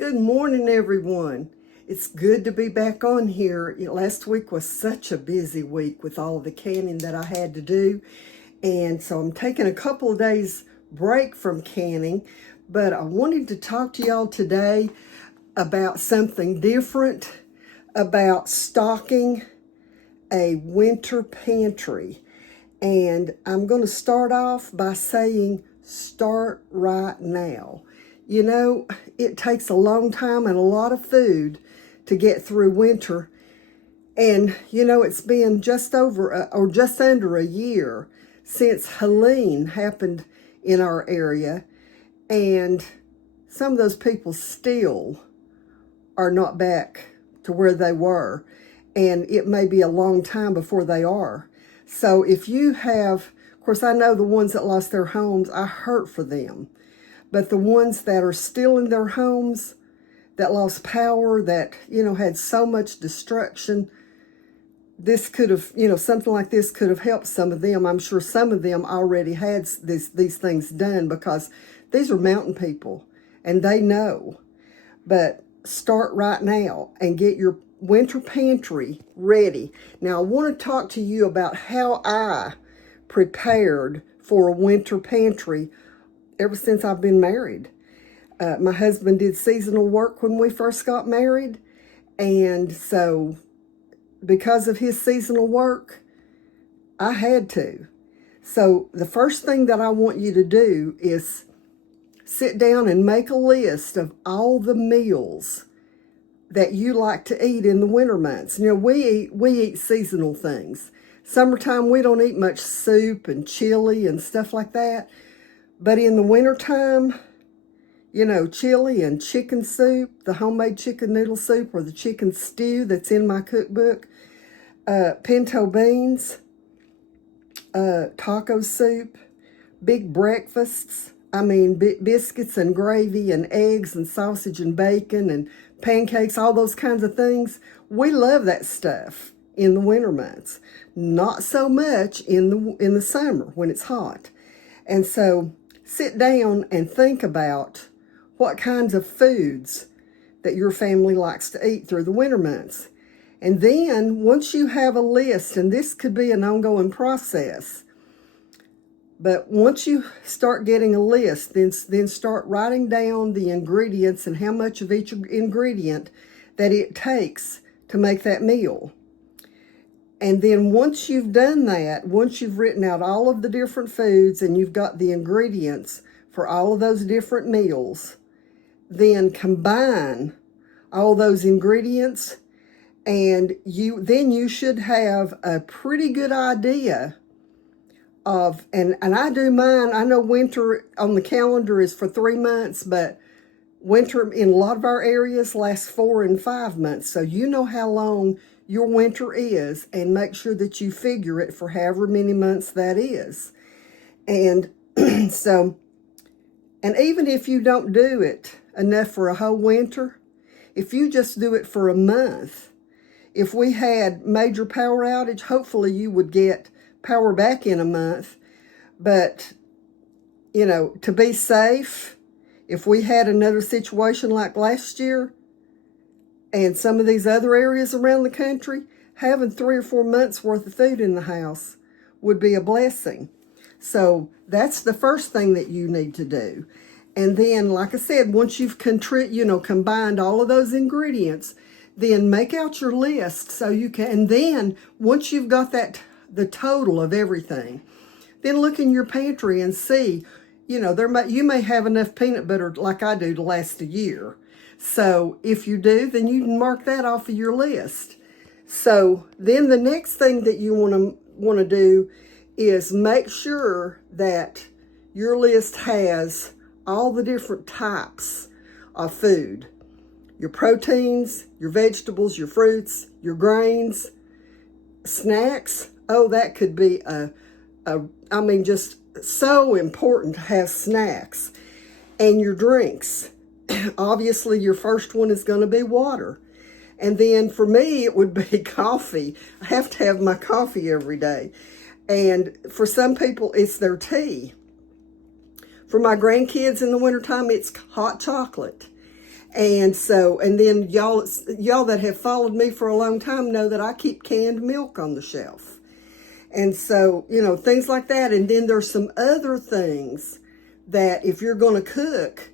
Good morning, everyone. It's good to be back on here. Last week was such a busy week with all the canning that I had to do. And so I'm taking a couple of days break from canning, but I wanted to talk to y'all today about something different, about stocking a winter pantry. And I'm going to start off by saying, start right now. You know, it takes a long time and a lot of food to get through winter. And, you know, it's been just over or just under a year since Helene happened in our area. And some of those people still are not back to where they were. And it may be a long time before they are. So if you have, of course, I know the ones that lost their homes, I hurt for them. But the ones that are still in their homes, that lost power, that, you know, had so much destruction, this could have, you know, something like this could have helped some of them. I'm sure some of them already had these things done because these are mountain people and they know. But start right now and get your winter pantry ready. Now, I want to talk to you about how I prepared for a winter pantry ever since I've been married. My husband did seasonal work when we first got married. And so because of his seasonal work, I had to. So the first thing that I want you to do is sit down and make a list of all the meals that you like to eat in the winter months. You know, we eat seasonal things. Summertime, we don't eat much soup and chili and stuff like that. But in the wintertime, you know, chili and chicken soup, the homemade chicken noodle soup or the chicken stew that's in my cookbook, pinto beans, taco soup, big breakfasts. I mean, biscuits and gravy and eggs and sausage and bacon and pancakes, all those kinds of things. We love that stuff in the winter months. Not so much in the summer when it's hot. And so sit down and think about what kinds of foods that your family likes to eat through the winter months. And then once you have a list, and this could be an ongoing process, but once you start getting a list, then start writing down the ingredients and how much of each ingredient that it takes to make that meal. And then once you've done that, once you've written out all of the different foods and you've got the ingredients for all of those different meals, then combine all those ingredients and you should have a pretty good idea of, and I do mine. I know winter on the calendar is for 3 months, but winter in a lot of our areas lasts 4 and 5 months. So you know how long your winter is and make sure that you figure it for however many months that is. And so, and even if you don't do it enough for a whole winter, if you just do it for a month, if we had major power outage, hopefully you would get power back in a month. But, you know, to be safe, if we had another situation like last year, and some of these other areas around the country, having 3 or 4 months worth of food in the house would be a blessing. So that's the first thing that you need to do. And then, like I said, once you've combined all of those ingredients, then make out your list so you can, and then once you've got the total of everything, then look in your pantry and see, you know, you may have enough peanut butter like I do to last a year. So if you do, then you can mark that off of your list. So then the next thing that you want to do is make sure that your list has all the different types of food. Your proteins, your vegetables, your fruits, your grains, snacks. Oh, that could be just so important to have snacks. And your drinks. Obviously, your first one is going to be water. And then for me, it would be coffee. I have to have my coffee every day. And for some people, it's their tea. For my grandkids in the wintertime, it's hot chocolate. And so, and then y'all that have followed me for a long time know that I keep canned milk on the shelf. And so, things like that. And then there's some other things that if you're going to cook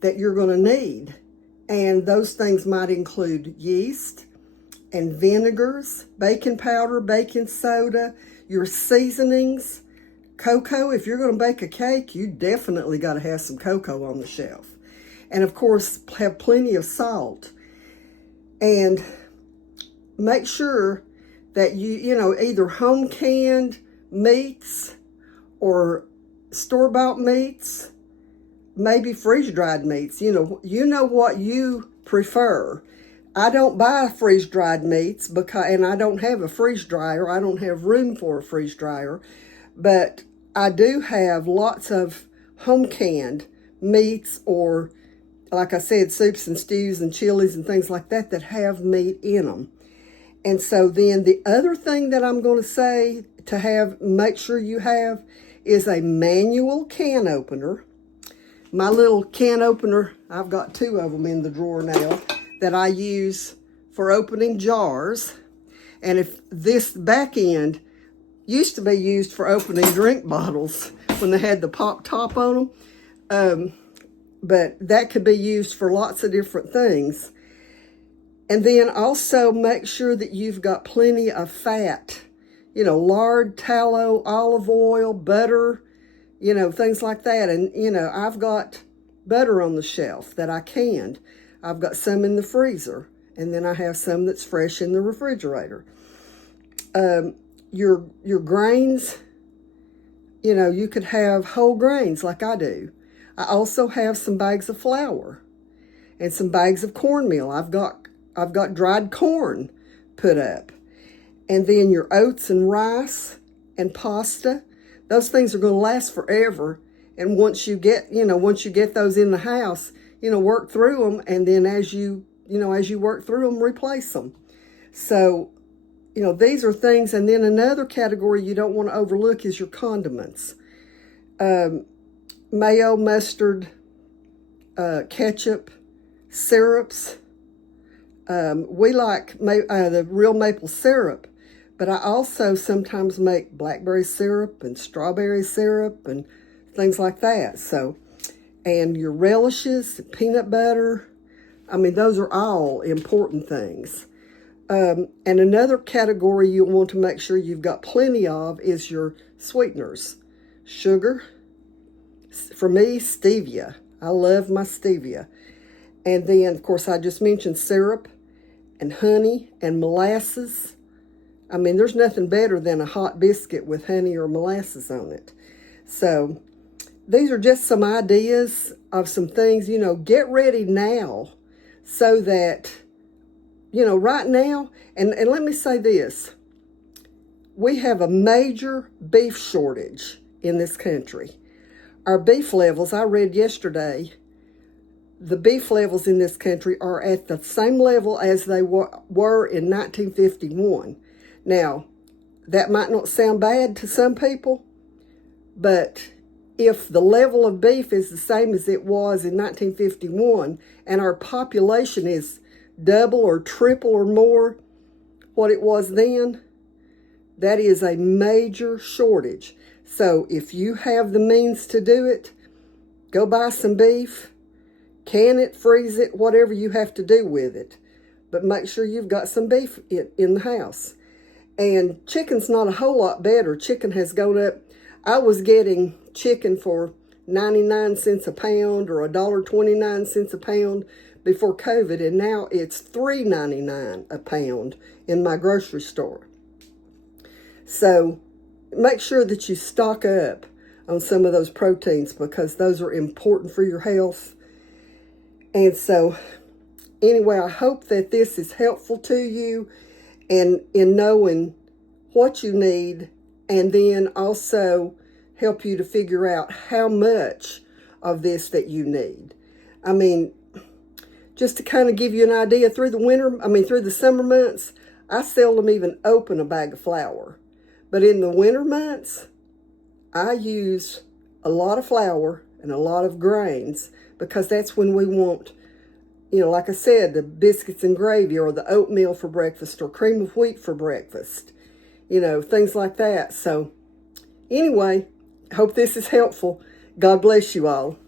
that you're going to need. And those things might include yeast and vinegars, baking powder, baking soda, your seasonings, cocoa. If you're going to bake a cake, you definitely got to have some cocoa on the shelf. And of course, have plenty of salt. And make sure that you either home canned meats or store-bought meats, maybe freeze-dried meats. You know what you prefer. I don't buy freeze-dried meats and I don't have a freeze dryer. I don't have room for a freeze dryer, but I do have lots of home canned meats, or like I said, soups and stews and chilies and things like that have meat in them. And so then the other thing that I'm going to say to make sure you have is a manual can opener. My little can opener, I've got 2 of them in the drawer now that I use for opening jars. And if this back end used to be used for opening drink bottles when they had the pop top on them, but that could be used for lots of different things. And then also make sure that you've got plenty of fat, lard, tallow, olive oil, butter, things like that. And, I've got butter on the shelf that I canned. I've got some in the freezer, and then I have some that's fresh in the refrigerator. Your grains, you could have whole grains like I do. I also have some bags of flour and some bags of cornmeal. I've got dried corn put up. And then your oats and rice and pasta. Those things are going to last forever. And once you get those in the house, work through them. And then as you work through them, replace them. So, these are things. And then another category you don't want to overlook is your condiments. Mayo, mustard, ketchup, syrups. We like the real maple syrup, but I also sometimes make blackberry syrup and strawberry syrup and things like that. So, and your relishes, peanut butter, those are all important things. And another category you'll want to make sure you've got plenty of is your sweeteners. Sugar, for me, stevia. I love my stevia. And then, of course, I just mentioned syrup and honey and molasses. There's nothing better than a hot biscuit with honey or molasses on it. So these are just some ideas of some things, get ready now so that, right now, and let me say this, we have a major beef shortage in this country. Our beef levels, I read yesterday, the beef levels in this country are at the same level as they were in 1951. Now, that might not sound bad to some people, but if the level of beef is the same as it was in 1951, and our population is double or triple or more what it was then, that is a major shortage. So if you have the means to do it, go buy some beef, can it, freeze it, whatever you have to do with it. But make sure you've got some beef in the house. And chicken's not a whole lot better. Chicken has gone up. I was getting chicken for 99 cents a pound or $1.29 a pound before COVID, and now it's $3.99 a pound in my grocery store. So make sure that you stock up on some of those proteins because those are important for your health. And so anyway, I hope that this is helpful to you and in knowing what you need, and then also help you to figure out how much of this that you need. Just to kind of give you an idea, through the summer months, I seldom even open a bag of flour. But in the winter months, I use a lot of flour and a lot of grains because that's when we want You know, like I said, the biscuits and gravy, or the oatmeal for breakfast, or cream of wheat for breakfast. You know, things like that. So anyway, hope this is helpful. God bless you all.